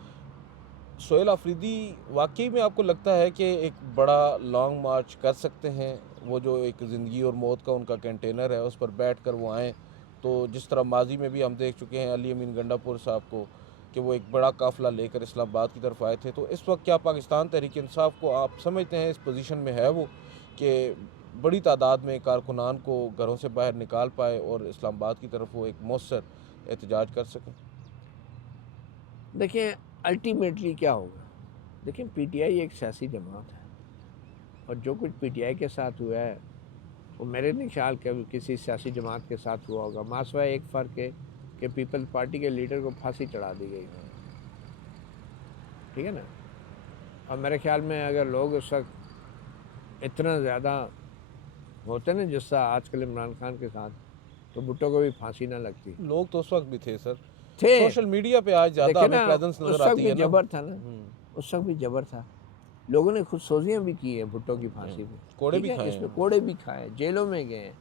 سہیل آفریدی واقعی میں آپ کو لگتا ہے کہ ایک بڑا لانگ مارچ کر سکتے ہیں؟ وہ جو ایک زندگی اور موت کا ان کا کنٹینر ہے اس پر بیٹھ کر وہ آئیں، تو جس طرح ماضی میں بھی ہم دیکھ چکے ہیں علی امین گنڈا پور صاحب کو کہ وہ ایک بڑا قافلہ لے کر اسلام آباد کی طرف آئے تھے، تو اس وقت کیا پاکستان تحریک انصاف کو آپ سمجھتے ہیں اس پوزیشن میں ہے وہ کہ بڑی تعداد میں کارکنان کو گھروں سے باہر نکال پائے اور اسلام آباد کی طرف وہ ایک مؤثر احتجاج کر سکیں؟ دیکھیں الٹیمیٹلی کیا ہوگا، دیکھیں پی ٹی آئی ایک سیاسی جماعت ہے، اور جو کچھ پی ٹی آئی کے ساتھ ہوا ہے وہ میرے نہیں خیال کہ کسی سیاسی جماعت کے ساتھ ہوا ہوگا، ماسوائے ایک فرق ہے کہ پیپلز پارٹی کے لیڈر کو پھانسی چڑھا دی گئی، ٹھیک ہے نا؟ اور میرے خیال میں اگر لوگ اس وقت اتنا زیادہ ہوتے نا جس طرح آج کل عمران خان کے ساتھ، تو بھٹو کو بھی پھانسی نہ لگتی۔ لوگ تو اس وقت بھی تھے سر، تھے، سوشل میڈیا پہ آج زیادہ دیکھیں ہمیں نا پریزنس اس نظر وقت آتی بھی ہے نا۔ جبر تھا نا، اس وقت بھی جبر تھا، لوگوں نے خود سوزیاں بھی کی ہیں بھٹو کی پھانسی پہ، کوڑے ٹھیک بھی ہے، کھائے اس ہیں۔ میں کوڑے بھی کھائے، جیلوں میں گئے ہیں،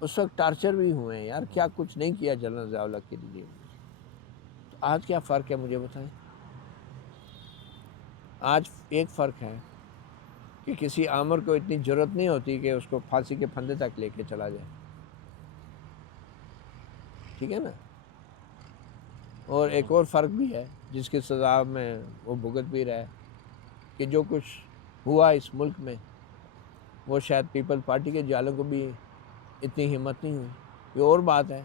اس وقت ٹارچر بھی ہوئے ہیں، یار کیا کچھ نہیں کیا جنرل ضیاء الحق کے لیے۔ تو آج کیا فرق ہے مجھے بتائیں؟ آج ایک فرق ہے کہ کسی آمر کو اتنی جرت نہیں ہوتی کہ اس کو پھانسی کے پھندے تک لے کے چلا جائے، ٹھیک ہے نا؟ اور ایک اور فرق بھی ہے جس کی سزا میں وہ بھگت بھی رہا ہے کہ جو کچھ ہوا اس ملک میں وہ شاید پیپل پارٹی کے جالوں کو بھی اتنی ہمت نہیں ہوئی۔ یہ اور بات ہے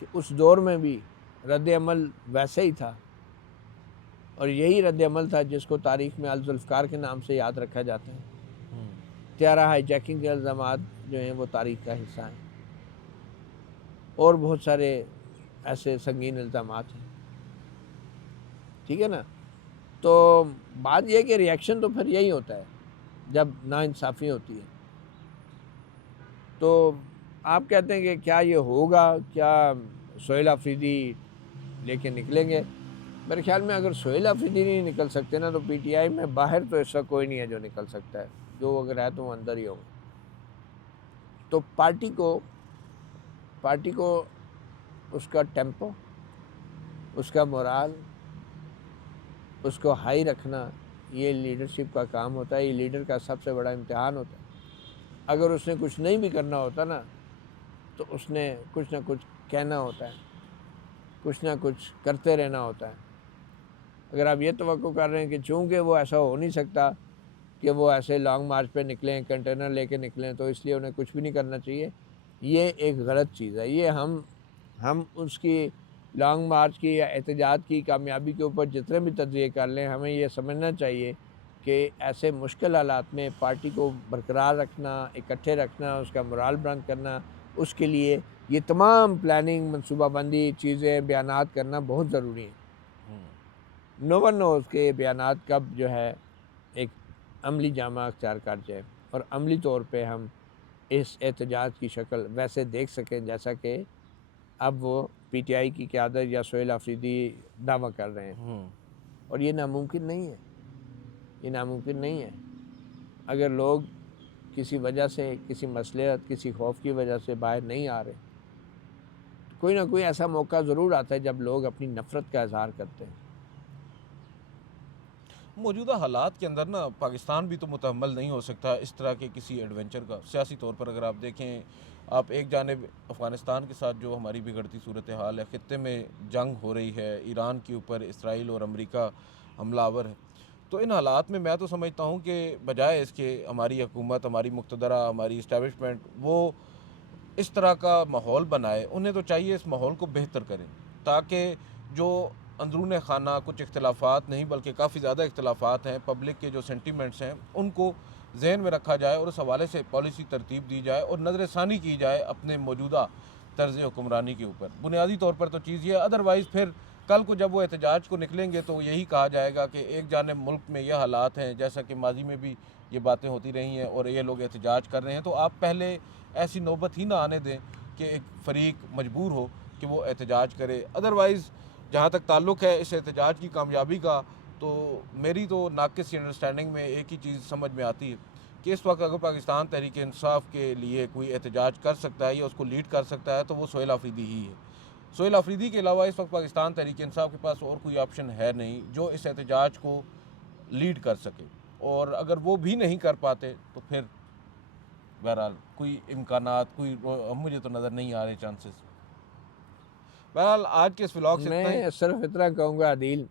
کہ اس دور میں بھی رد عمل ویسے ہی تھا، اور یہی رد عمل تھا جس کو تاریخ میں الذوالفقار کے نام سے یاد رکھا جاتا ہے۔ 13 ہائی جیکنگ کے الزامات جو ہیں وہ تاریخ کا حصہ ہیں، اور بہت سارے ایسے سنگین الزامات ہیں، ٹھیک ہے نا؟ تو بات یہ کہ ریئیکشن تو پھر یہی ہوتا ہے جب ناانصافی ہوتی ہے۔ تو آپ کہتے ہیں کہ کیا یہ ہوگا، کیا سہیل آفریدی لے کے نکلیں گے؟ میرے خیال میں اگر سہیل آفریدی نہیں نکل سکتے نا، تو پی ٹی آئی میں باہر تو ایسا کوئی نہیں ہے جو نکل سکتا ہے، جو اگر ہے تو وہ اندر ہی ہوگا۔ تو پارٹی کو اس کا ٹیمپو، اس کا مورال، اس کو ہائی رکھنا یہ لیڈرشپ کا کام ہوتا ہے، یہ لیڈر کا سب سے بڑا امتحان ہوتا ہے۔ اگر اس نے کچھ نہیں بھی کرنا ہوتا نا تو اس نے کچھ نہ کچھ کہنا ہوتا ہے، کچھ نہ کچھ کرتے رہنا ہوتا ہے۔ اگر آپ یہ توقع کر رہے ہیں کہ چونکہ وہ ایسا ہو نہیں سکتا کہ وہ ایسے لانگ مارچ پہ نکلیں، کنٹینر لے کے نکلیں، تو اس لیے انہیں کچھ بھی نہیں کرنا چاہیے، یہ ایک غلط چیز ہے۔ یہ ہم اس کی لانگ مارچ کی یا احتجاج کی کامیابی کے اوپر جتنے بھی تجزیے کر لیں، ہمیں یہ سمجھنا چاہیے کہ ایسے مشکل حالات میں پارٹی کو برقرار رکھنا، اکٹھے رکھنا، اس کا مورال بلند کرنا، اس کے لیے یہ تمام پلاننگ، منصوبہ بندی، چیزیں، بیانات کرنا بہت ضروری ہیں۔ نو ون نوز کہ یہ بیانات کب جو ہے ایک عملی جامہ اختیار کر جائے اور عملی طور پہ ہم اس احتجاج کی شکل ویسے دیکھ سکیں جیسا کہ اب وہ پی ٹی آئی کی قیادت یا سہیل آفریدی دعویٰ کر رہے ہیں، اور یہ ناممکن نہیں ہے، یہ ناممکن نہیں ہے۔ اگر لوگ کسی وجہ سے، کسی مصلحت، کسی خوف کی وجہ سے باہر نہیں آ رہے، کوئی نہ کوئی ایسا موقع ضرور آتا ہے جب لوگ اپنی نفرت کا اظہار کرتے ہیں۔ موجودہ حالات کے اندر نا پاکستان بھی تو متحمل نہیں ہو سکتا اس طرح کے کسی ایڈونچر کا۔ سیاسی طور پر اگر آپ دیکھیں، آپ ایک جانب افغانستان کے ساتھ جو ہماری بگڑتی صورتحال ہے، خطے میں جنگ ہو رہی ہے، ایران کے اوپر اسرائیل اور امریکہ حملہ آور ہے، تو ان حالات میں تو سمجھتا ہوں کہ بجائے اس کے ہماری حکومت، ہماری مقتدرہ، ہماری اسٹیبلشمنٹ وہ اس طرح کا ماحول بنائے، انہیں تو چاہیے اس ماحول کو بہتر کریں تاکہ جو اندرون خانہ کچھ اختلافات نہیں بلکہ کافی زیادہ اختلافات ہیں، پبلک کے جو سینٹیمنٹس ہیں ان کو ذہن میں رکھا جائے اور اس حوالے سے پالیسی ترتیب دی جائے اور نظر ثانی کی جائے اپنے موجودہ طرز حکمرانی کے اوپر۔ بنیادی طور پر تو چیز یہ ہے، ادروائز پھر کل کو جب وہ احتجاج کو نکلیں گے تو یہی کہا جائے گا کہ ایک جانب ملک میں یہ حالات ہیں، جیسا کہ ماضی میں بھی یہ باتیں ہوتی رہی ہیں اور یہ لوگ احتجاج کر رہے ہیں، تو آپ پہلے ایسی نوبت ہی نہ آنے دیں کہ ایک فریق مجبور ہو کہ وہ احتجاج کرے۔ ادروائز جہاں تک تعلق ہے اس احتجاج کی کامیابی کا، تو میری تو ناقص انڈرسٹینڈنگ میں ایک ہی چیز سمجھ میں آتی ہے کہ اس وقت اگر پاکستان تحریک انصاف کے لیے کوئی احتجاج کر سکتا ہے یا اس کو لیڈ کر سکتا ہے تو وہ سہیل آفریدی ہی ہے۔ سہیل آفریدی کے علاوہ اس وقت پاکستان تحریک انصاف کے پاس اور کوئی آپشن ہے نہیں جو اس احتجاج کو لیڈ کر سکے، اور اگر وہ بھی نہیں کر پاتے تو پھر بہرحال کوئی امکانات، مجھے تو نظر نہیں آ رہے چانسز۔ بہرحال آج کے اس ولاگ سے میں صرف اتنا کہوں گا عدیل،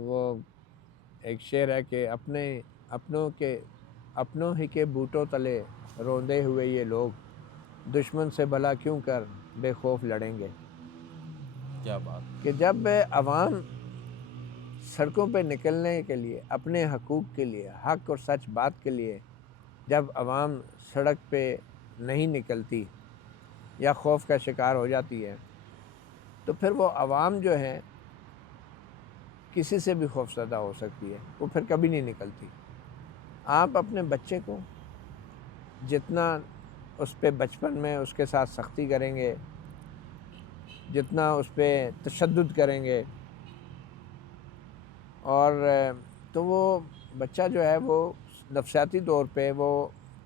وہ ایک شعر ہے کہ اپنوں ہی کے بوٹوں تلے روندے ہوئے یہ لوگ، دشمن سے بھلا کیوں کر بے خوف لڑیں گے۔ کیا بات کہ جب عوام سڑکوں پہ نکلنے کے لیے، اپنے حقوق کے لیے، حق اور سچ بات کے لیے جب عوام سڑک پہ نہیں نکلتی یا خوف کا شکار ہو جاتی ہے، تو پھر وہ عوام جو ہے کسی سے بھی خوفزدہ ہو سکتی ہے، وہ پھر کبھی نہیں نکلتی۔ آپ اپنے بچے کو جتنا اس پہ بچپن میں اس کے ساتھ سختی کریں گے، جتنا اس پہ تشدد کریں گے، اور تو وہ بچہ جو ہے وہ نفسیاتی طور پہ وہ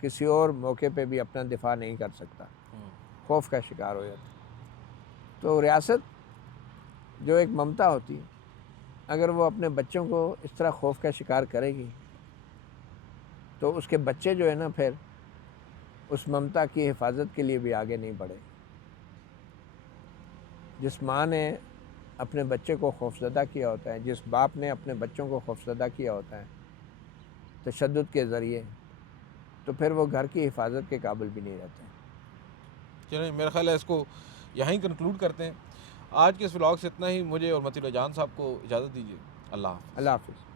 کسی اور موقع پہ بھی اپنا دفاع نہیں کر سکتا، خوف کا شکار ہو جاتا۔ تو ریاست جو ایک ممتا ہوتی ہے، اگر وہ اپنے بچوں کو اس طرح خوف کا شکار کرے گی تو اس کے بچے جو ہے نا پھر اس ممتا کی حفاظت کے لیے بھی آگے نہیں بڑھے۔ جس ماں نے اپنے بچے کو خوفزدہ کیا ہوتا ہے، جس باپ نے اپنے بچوں کو خوفزدہ کیا ہوتا ہے تشدد کے ذریعے، تو پھر وہ گھر کی حفاظت کے قابل بھی نہیں رہتے۔ چلیں، میرا خیال ہے اس کو یہیں کنکلوڈ کرتے ہیں۔ آج کے اس ولاگ سے اتنا ہی۔ مجھے اور متیل جان صاحب کو اجازت دیجیے۔ اللہ حافظ۔ اللہ حافظ۔